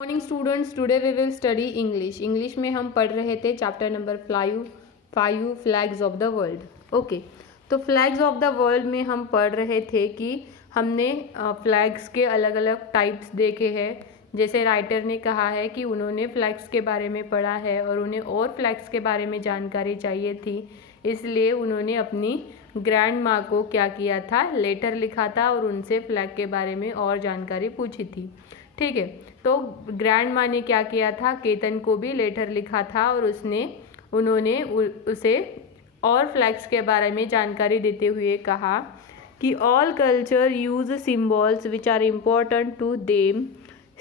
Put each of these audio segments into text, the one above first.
Morning students, today we will study English में हम पढ़ रहे थे chapter number 5 flags of the world. Okay, तो फ्लैग्स ऑफ द वर्ल्ड में हम पढ़ रहे थे कि हमने फ्लैग्स के अलग अलग टाइप्स देखे हैं। जैसे राइटर ने कहा है कि उन्होंने फ्लैग्स के बारे में पढ़ा है और उन्हें और फ्लैग्स के बारे में जानकारी चाहिए थी, इसलिए उन्होंने अपनी ग्रैंड माँ को क्या किया था, लेटर लिखा था और उनसे फ्लैग के बारे में और जानकारी पूछी थी। ठीक है, तो ग्रैंड माँ ने क्या किया था, केतन को भी लेटर लिखा था और उन्होंने उसे और फ्लैग्स के बारे में जानकारी देते हुए कहा कि all culture use symbols which are important to them,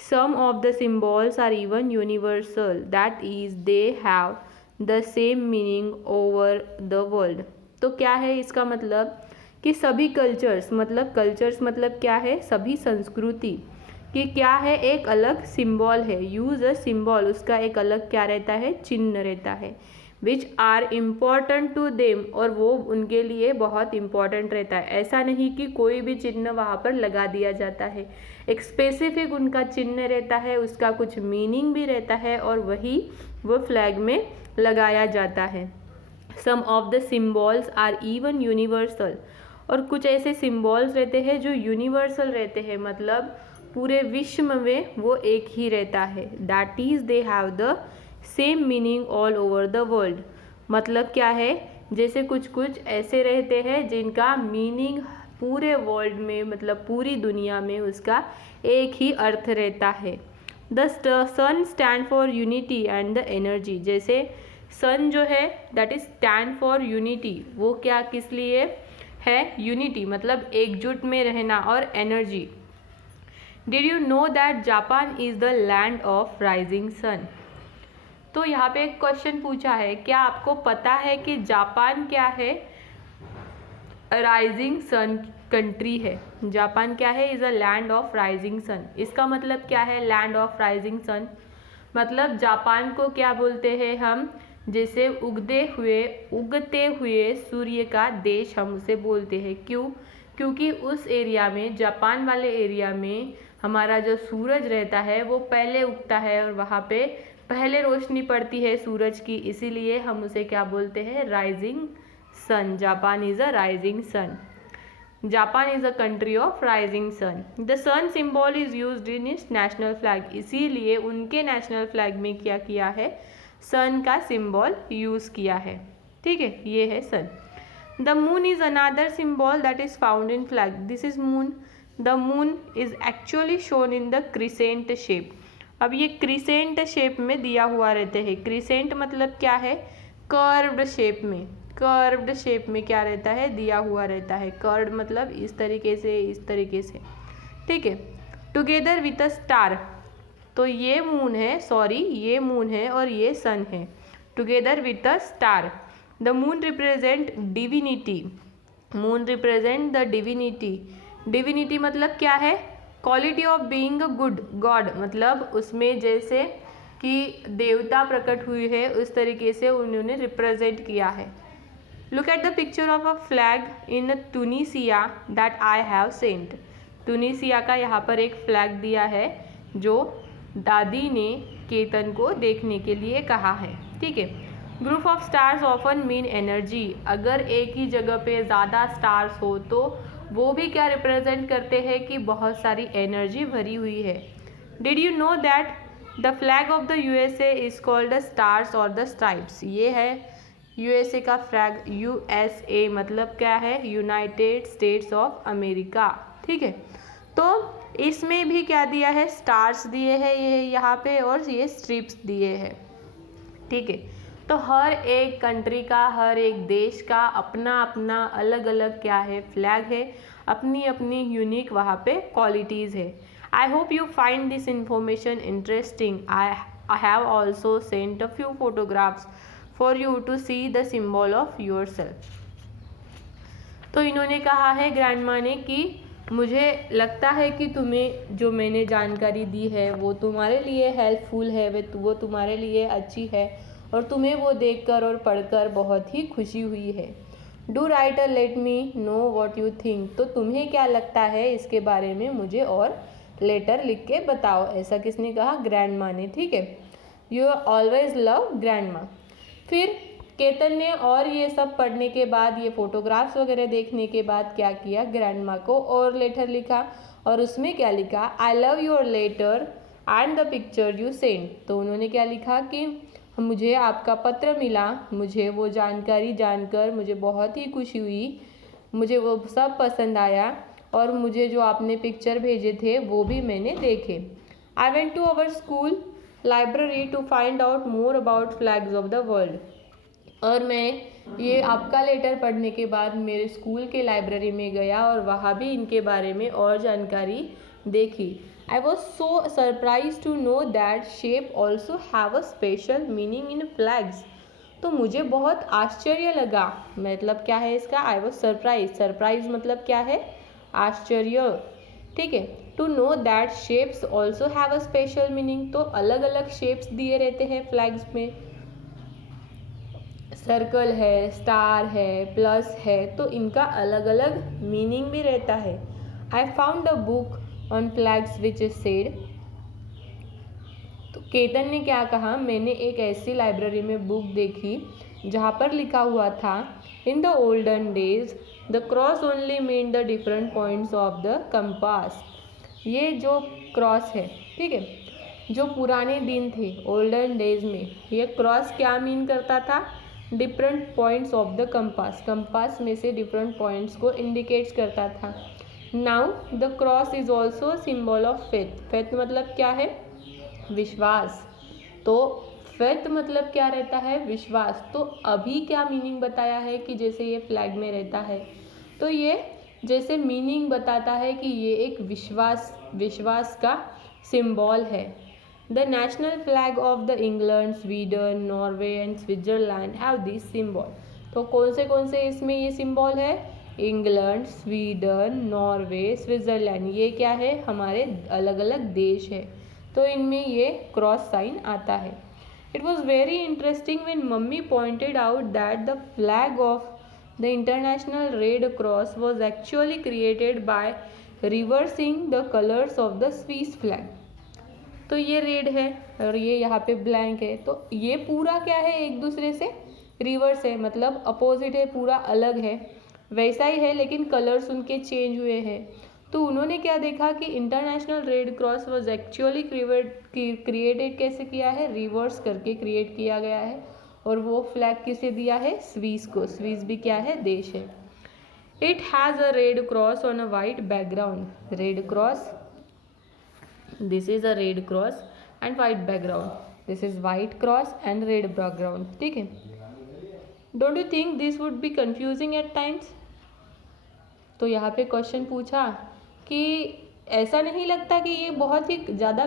some of the symbols are even universal, that is they have the same meaning over the world. तो क्या है इसका मतलब कि सभी कल्चर्स मतलब क्या है, सभी संस्कृति कि क्या है, एक अलग सिंबल है। यूज अ सिंबल, उसका एक अलग क्या रहता है, चिन्ह रहता है। Which are important to them, और वो उनके लिए बहुत इम्पॉर्टेंट रहता है। ऐसा नहीं कि कोई भी चिन्ह वहाँ पर लगा दिया जाता है, एक स्पेसिफिक उनका चिन्ह रहता है, उसका कुछ मीनिंग भी रहता है और वही वो फ्लैग में लगाया जाता है। Some of the symbols are even universal, और कुछ ऐसे सिम्बॉल्स रहते हैं जो यूनिवर्सल रहते हैं, मतलब पूरे विश्व में वो एक ही रहता है। That is they have the same meaning all over the world. मतलब क्या है, जैसे कुछ कुछ ऐसे रहते हैं जिनका मीनिंग पूरे वर्ल्ड में, मतलब पूरी दुनिया में उसका एक ही अर्थ रहता है। The sun stand for unity and the energy, जैसे सन जो है that is stand for unity, वो क्या किस लिए है, यूनिटी मतलब एकजुट में रहना, और energy. Did you know that Japan is the land of rising sun. तो यहाँ पे एक क्वेश्चन पूछा है, क्या आपको पता है कि जापान क्या है, राइजिंग सन कंट्री है। जापान क्या है, is a land of rising sun. इसका मतलब क्या है, लैंड ऑफ राइजिंग सन मतलब जापान को क्या बोलते हैं हम, जैसे उगते हुए सूर्य का देश हम उसे बोलते हैं। क्यों, क्योंकि उस एरिया में, जापान वाले एरिया में हमारा जो सूरज रहता है वो पहले उगता है और वहाँ पे पहले रोशनी पड़ती है सूरज की, इसीलिए हम उसे क्या बोलते हैं, rising sun. Japan is a rising sun. Japan is a country of rising sun. The sun symbol is used in its national flag, इसीलिए उनके नेशनल फ्लैग में क्या किया है, सन का सिंबल यूज किया है। ठीक है, ये है sun. The moon is another symbol that is found in flag, this is moon. The moon is actually shown in the crescent shape. अब ये क्रिसेंट शेप में दिया हुआ रहते हैं। क्रिसेंट मतलब क्या है, कर्व्ड शेप में, कर्व्ड शेप में क्या रहता है, दिया हुआ रहता है। कर्व्ड मतलब इस तरीके से, इस तरीके से। ठीक है, टुगेदर विथ अ स्टार, तो ये मून है, सॉरी ये मून है और ये सन है। Together with a star, the moon represent divinity, moon represent the divinity. Divinity मतलब क्या है, quality of being a good God, मतलब उसमें जैसे कि देवता प्रकट हुई है उस तरीके से उन्होंने रिप्रेजेंट किया है। Look at the picture of a flag in Tunisia that I have sent. Tunisia का यहाँ पर एक फ्लैग दिया है जो दादी ने केतन को देखने के लिए कहा है। ठीक है, group of stars often mean energy, अगर एक ही जगह पे ज़्यादा स्टार्स हो तो वो भी क्या रिप्रेजेंट करते हैं कि बहुत सारी एनर्जी भरी हुई है। Did you know that the flag of the USA is called the stars और द स्ट्राइप्स। ये है यूएसए का फ्लैग। यूएसए मतलब क्या है, यूनाइटेड स्टेट्स ऑफ अमेरिका। ठीक है, तो इसमें भी क्या दिया है, स्टार्स दिए हैं ये यहाँ पे और ये स्ट्रिप्स दिए हैं। ठीक है, तो हर एक कंट्री का, हर एक देश का अपना अपना अलग अलग क्या है, फ्लैग है, अपनी अपनी यूनिक वहाँ पे क्वालिटीज़ है। I hope you find this information interesting. I have also sent a few photographs for you to see the symbol of yourself. तो इन्होंने कहा है ग्रैंड माँ ने कि मुझे लगता है कि तुम्हें जो मैंने जानकारी दी है वो तुम्हारे लिए हेल्पफुल है, वो तुम्हारे लिए अच्छी है और तुम्हें वो देखकर और पढ़कर बहुत ही खुशी हुई है। Do right let me know what you think, तो तुम्हें क्या लगता है इसके बारे में मुझे और लेटर लिख के बताओ। ऐसा किसने कहा? ग्रैंड माँ ने। ठीक है, यू ऑलवेज लव ग्रैंड माँ। फिर केतन ने और ये सब पढ़ने के बाद, ये फोटोग्राफ्स वगैरह देखने के बाद क्या किया, ग्रैंड माँ को और लेटर लिखा। और उसमें क्या लिखा? I love your letter and the picture you send. तो उन्होंने क्या लिखा कि मुझे आपका पत्र मिला, मुझे वो जानकारी जानकर मुझे बहुत ही खुशी हुई, मुझे वो सब पसंद आया और मुझे जो आपने पिक्चर भेजे थे वो भी मैंने देखे। I went to our school library to find out more about flags of the world. और मैं ये आपका लेटर पढ़ने के बाद मेरे स्कूल के लाइब्रेरी में गया और वहाँ भी इनके बारे में और जानकारी देखी। I was so surprise to know that shape also have a special meaning in flags. तो मुझे बहुत आश्चर्य लगा, मतलब क्या है इसका? I was surprise. सरप्राइज मतलब क्या है? आश्चर्य। ठीक है, to know that shapes also have a special meaning. तो अलग अलग शेप्स दिए रहते हैं फ्लैग्स में, सर्कल है, स्टार है, प्लस है, तो इनका अलग अलग मीनिंग भी रहता है। I found a book on flags which is said. तो केतन ने क्या कहा? मैंने एक ऐसी लाइब्रेरी में बुक देखी जहाँ पर लिखा हुआ था, in the olden days the cross only mean the different points of the compass. ये जो क्रॉस है, ठीक है, जो पुराने दिन थे, ओल्डन डेज में, ये क्रॉस क्या मीन करता था? Different points of the compass. Compass में से डिफरेंट पॉइंट्स को इंडिकेट्स करता था। Now the cross is also symbol of faith. Faith मतलब क्या है? विश्वास। तो फेथ मतलब क्या रहता है? विश्वास। तो अभी क्या मीनिंग बताया है कि जैसे ये फ्लैग में रहता है, तो ये जैसे मीनिंग बताता है कि ये एक विश्वास का सिंबल है। The national flag of the England, Sweden, Norway and Switzerland have this symbol. तो कौन से इसमें ये सिंबल है? इंग्लैंड, स्वीडन, नॉर्वे, स्विट्जरलैंड, ये क्या है? हमारे अलग अलग देश है, तो इनमें ये क्रॉस साइन आता है। It was very interesting when mummy pointed out that the flag of The International Red Cross was actually created by reversing the colors of the Swiss flag। तो ये रेड है और ये यहाँ पे ब्लैंक है, तो ये पूरा क्या है? एक दूसरे से रिवर्स है, मतलब अपोजिट है, पूरा अलग है। वैसा ही है लेकिन कलर्स उनके चेंज हुए हैं। तो उन्होंने क्या देखा कि international red cross was actually created कैसे किया है? रिवर्स करके क्रिएट किया गया है। और वो फ्लैग किसे दिया है? स्विस को। स्विस भी क्या है? देश है। It has a red cross on a white background. Red cross, this is a red cross and white background, this is white cross and red background. ठीक है, don't you think this would be confusing at times? तो यहाँ पे question पूछा कि ऐसा नहीं लगता कि ये बहुत ही ज़्यादा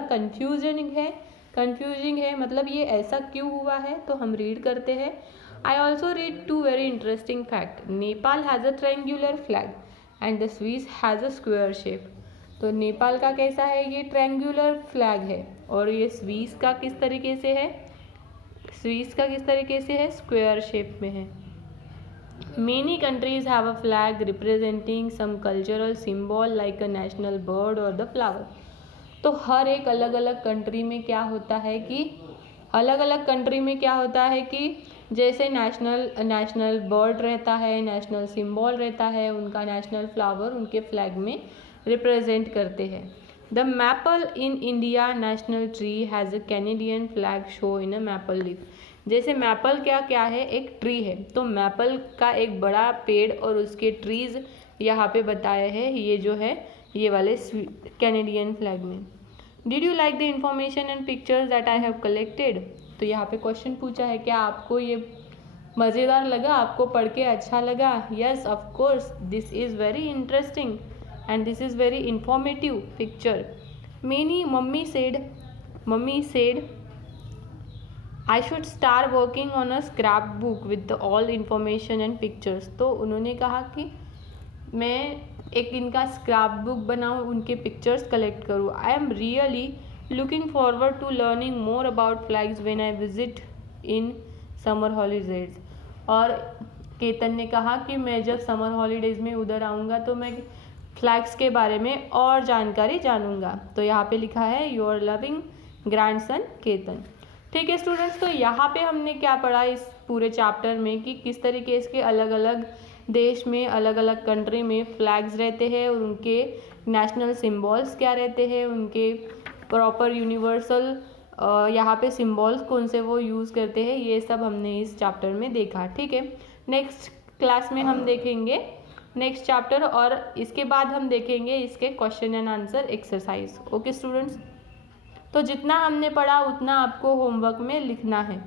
कंफ्यूजिंग है, मतलब ये ऐसा क्यों हुआ है? तो हम रीड करते हैं। I also read two very interesting fact. Nepal has a triangular flag and the Swiss has a square shape. तो नेपाल का कैसा है? ये ट्रायंगुलर फ्लैग है और ये स्विस का किस तरीके से है? स्क्वायर शेप में है। Many countries have a flag representing some cultural symbol like a national bird or the flower। तो हर एक अलग अलग कंट्री में क्या होता है कि जैसे नेशनल बर्ड रहता है, नेशनल सिंबल रहता है, उनका नेशनल फ्लावर उनके फ्लैग में रिप्रेजेंट करते हैं। The maple in India national tree has a Canadian flag show in a maple leaf. जैसे मैपल क्या है? एक ट्री है, तो मैपल का एक बड़ा पेड़ और उसके ट्रीज यहाँ पे बताए हैं, ये जो है ये वाले कैनेडियन फ्लैग में। Did you like the information and pictures that I have collected. तो यहाँ पे क्वेश्चन पूछा है, क्या आपको ये मज़ेदार लगा? आपको पढ़ के अच्छा लगा? Yes of course, this is very interesting and this is very informative picture. Mummy said I should start working on a scrap book with all information and pictures. तो उन्होंने कहा कि मैं एक इनका स्क्रैप बुक बनाऊँ, उनके पिक्चर्स कलेक्ट करूँ। I am really looking forward to learning more about flags when I visit in summer holidays. और केतन ने कहा कि मैं जब समर हॉलीडेज़ में उधर आऊँगा तो मैं फ्लैग्स के बारे में और जानकारी जानूंगा। तो यहाँ पे लिखा है योर लविंग ग्रैंडसन केतन। ठीक है स्टूडेंट्स, तो यहाँ पे हमने क्या पढ़ा इस पूरे चैप्टर में कि किस तरीके के अलग अलग देश में, अलग अलग कंट्री में फ्लैग्स रहते हैं और उनके नेशनल सिम्बॉल्स क्या रहते हैं, उनके प्रॉपर यूनिवर्सल यहाँ पे सिम्बॉल्स कौन से वो यूज़ करते हैं, ये सब हमने इस चैप्टर में देखा। ठीक है, नेक्स्ट क्लास में हम देखेंगे नेक्स्ट चैप्टर और इसके बाद हम देखेंगे इसके question and answer exercise. Okay students, तो जितना हमने पढ़ा उतना आपको होमवर्क में लिखना है।